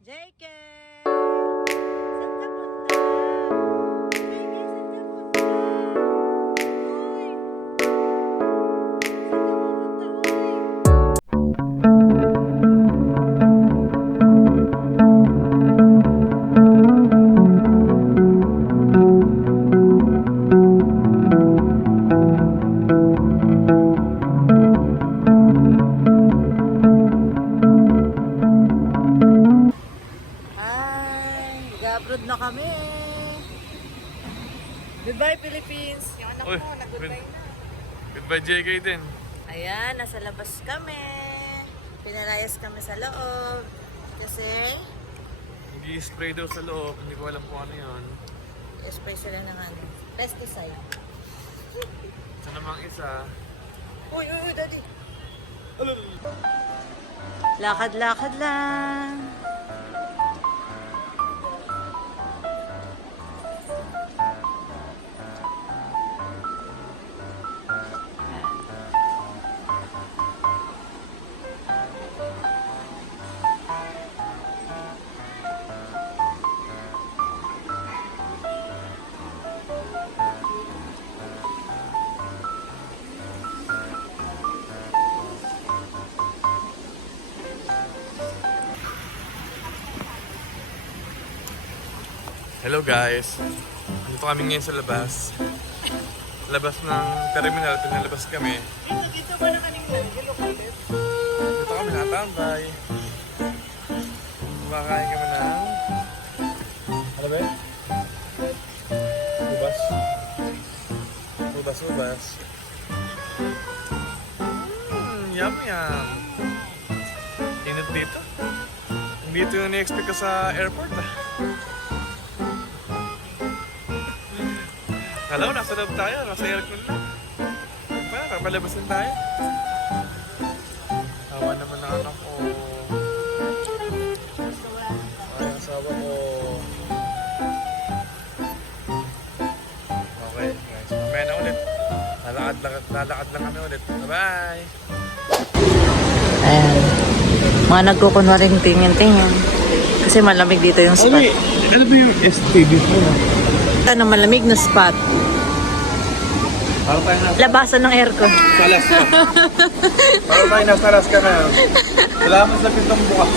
JK! Saan ka punta? JK, saan ka punta? Uy! Saan ka pupunta, uy? Nag-abroad na kami. Goodbye, Philippines. Yung anak Uy, mo, nag-goodbye na. Goodbye JK din. Ayan, nasa labas kami. Pinalayas kami sa loob. Kasi, Nag-i-spray daw sa loob. Hindi ko alam kung ano yun. spray sila ng ano, pesticide. Sa namang isa. Uy, daddy. Lakad-lakad lang. Hello guys. Dito kami ngayon sa labas. Labas ng terminal. Pinalabas kami. Dito ba na kanina? Located? Dito kami nakatambay. Kumakain kami ng... Ano ba yun? Ubas. Ubas. Yum yum. Init dito. Hindi ito yung na-expect ko sa airport ah. Hello, nasa loob tayo. Nasa aircon lang. Papalabasin tayo. Awa naman ang anak ko. Ay, ang asawa ko. Okay, guys. Mamaya na ulit. Lalakad lang kami ulit. Bye-bye! Ayan. Mga nagkukunwaring tingin-tingin. Kasi malamig dito yung spot. Ano ba yung STD mo? Ano, malamig na spot. Parang tayo nasa Labasan ng aircon. Alaska. Parang tayo nasa Alaska na. Salamat sa pitong bukas.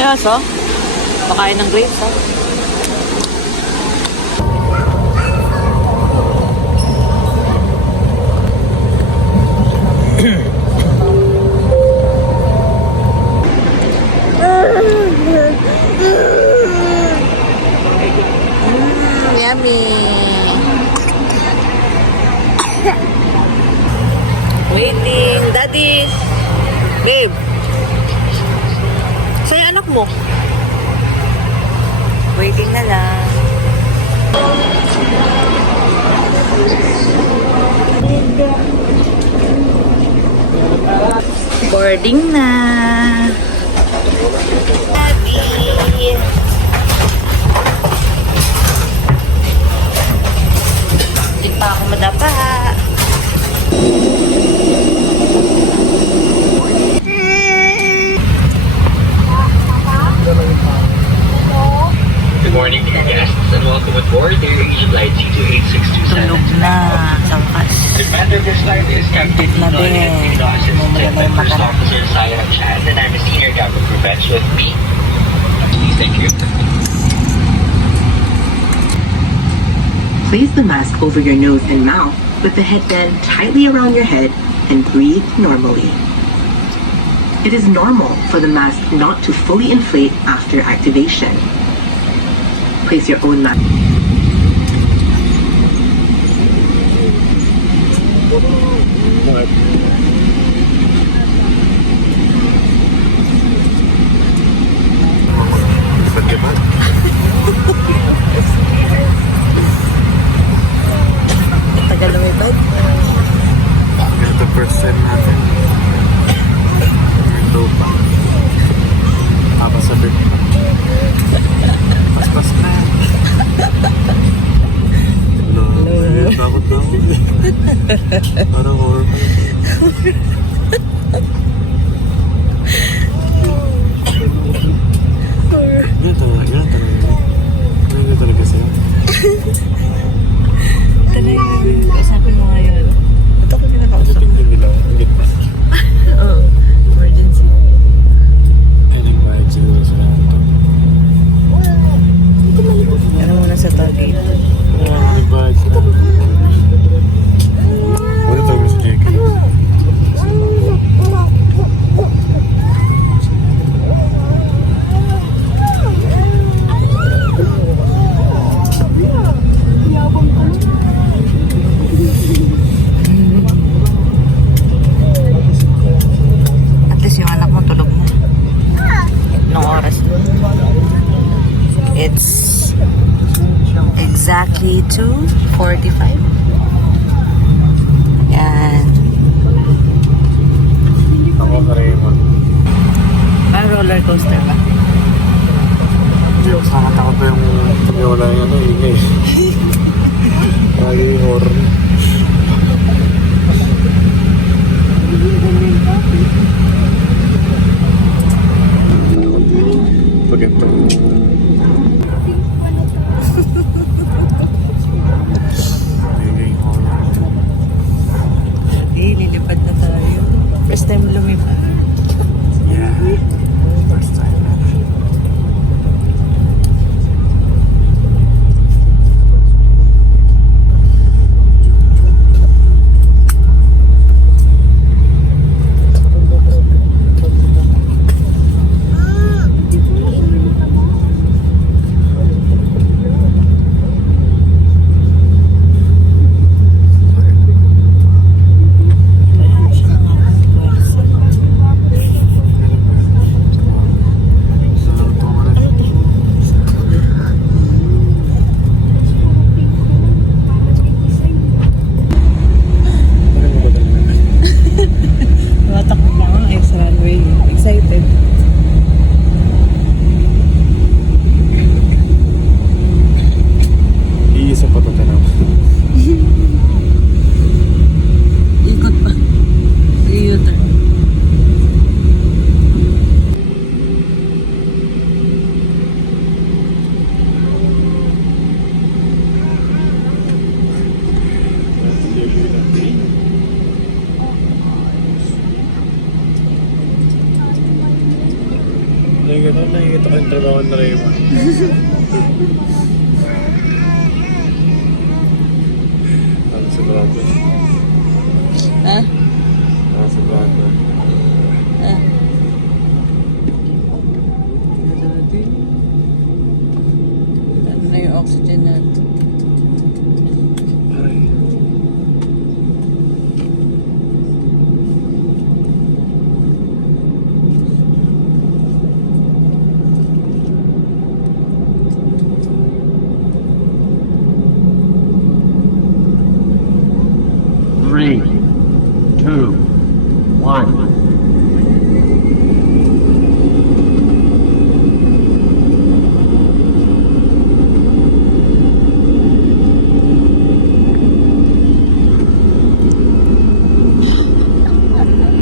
Yes, oh. Pakain ng grapes, oh. Yummy. Waiting, daddy. Babe. Sa'yo anak mo. Waiting na lang. Boarding na. Happy. Hindi pa ako madapa. Good morning, dear guests, and welcome aboard Air Asia Flight C28627. Tulog na. Sa wakas. The commander of this flight is Captain Tip na Lloyd din. Pino, Mamaya assisted na by yung First makanan. Officer Sayang Chan, and I'm a senior cabin crew bench with me. Please, thank you. Place the mask over your nose and mouth with the headband tightly around your head and breathe normally. It is normal for the mask not to fully inflate after activation. Place your own mask. Tagal lumipad. Ganito first time natin. Ito pa. Yan talaga. Ano talaga sa'yo? Kausapin mo ngayon. Ito ko pinakausap. Hindi nila. Hindi pa. Oo. Emergency. Ay, nag-bayad siguro sila. Ano muna sa target? Nag-bayad sila. Wala talaga sa JK. At least yung anak mo tulog mo. Nung oras. It's exactly 2:45. Yan. Ako sa Raymond. Roller coaster ba? Hindi ako nakakatakot pa yung wala yung ano, ingay. Lagi yung horror. Pag ito. Ingay horror. Lilipad na tayo. First time lumipad. Yeah. First time. Tumatakot na ako. Sa runway. Excited. Iisa pa ito tanong. Ikot pa. U-turn. Nakikita ko yung trabaho na Raymond. Ano sa Brando? Ha? Ano sa Brando? Ha? Ano na yung oxygen natin? Ay. Three, two, one.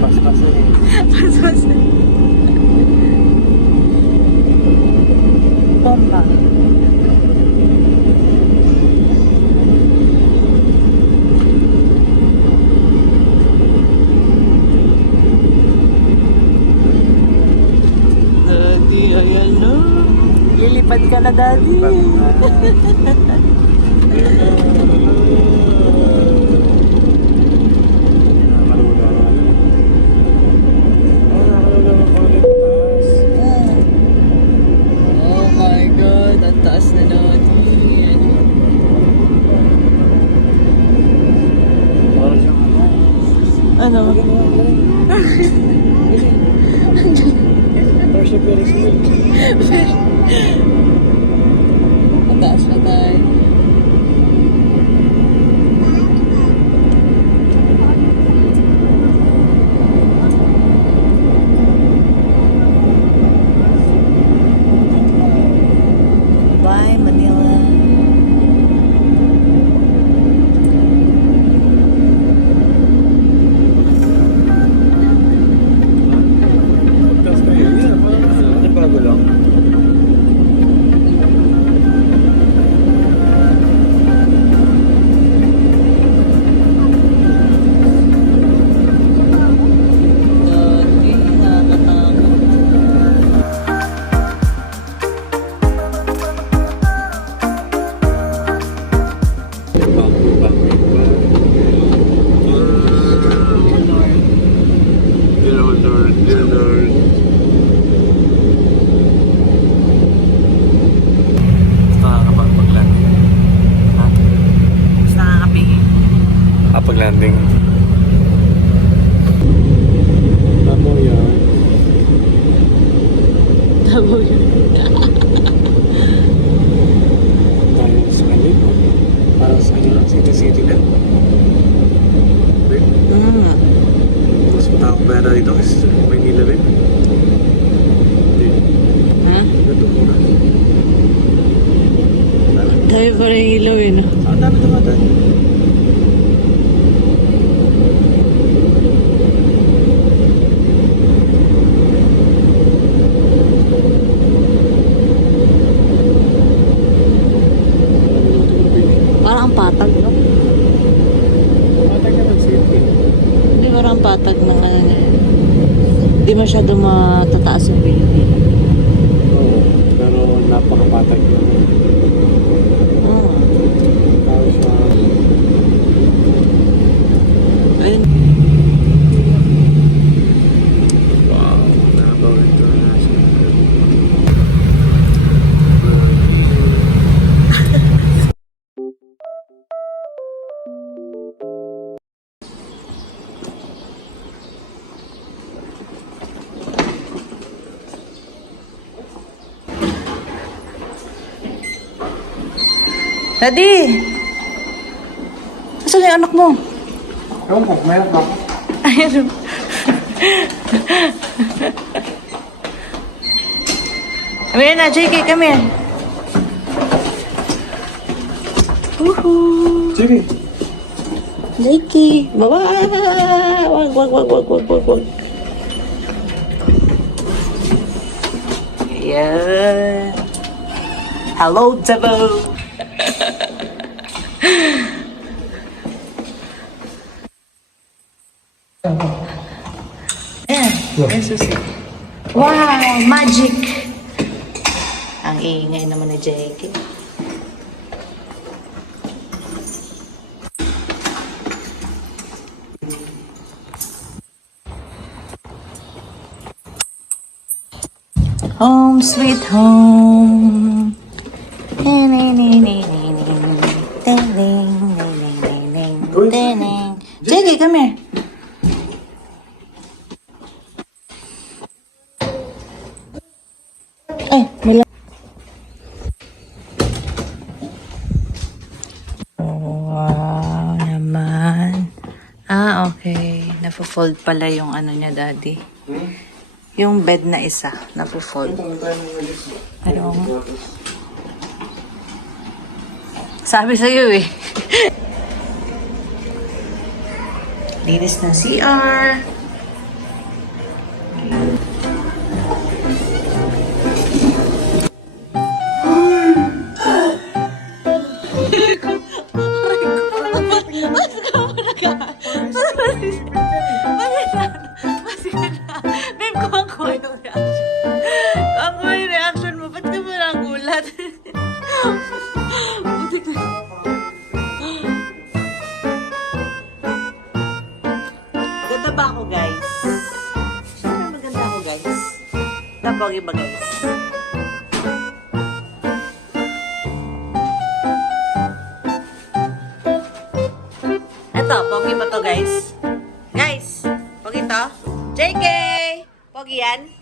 Pas-pas eh. Pas-pas na. Bomba. Daddy, ayan na. Lilipad ka na, Daddy. Oh my God, ang taas na natin. Ano? Ang taas na tayo. Bye, Manila. Tapos kayo, yun. Ano bago lang? Maynila rin. Hindi. Ha? Ito muna. Dami pa rin ilaw eh, no? Ang dami tumatay. Parang ang patag, no? Patay ka ng city. Hindi parang ang patag ng ano na yun. Hindi masyado matataas yung view nila. Oo. Pero napakapatay ko naman. Oo. Tapos Ayun. wow. Nabaw ito. Daddy! Nasaan yung anak mo? Ewan ko, mayroon ba? Ayun. Come here na, JK, come here. Woohoo! Sige. JK, baba! Wag. Yeah. Hello, Tabo! Ayan, may susi. Wow, magic! Ang ingay naman ni JK. Home sweet home. JK, come here. Ay, may wow naman. Ah, okay. Napo-fold pala yung ano niya, daddy. Yung bed na isa, napo-fold. Ano? Sabi sa'yo eh. Linis ng CR. Babe, kuha yung reaction. Kuha yung reaction mo. Ba't ka ba nagulat? Butik na. Ganda ba ako, guys? Siyempre maganda ako, guys. Tapogi ba, guys? Eto, pogi ba to, guys? Guys, pogi to? JK! Pogi yan?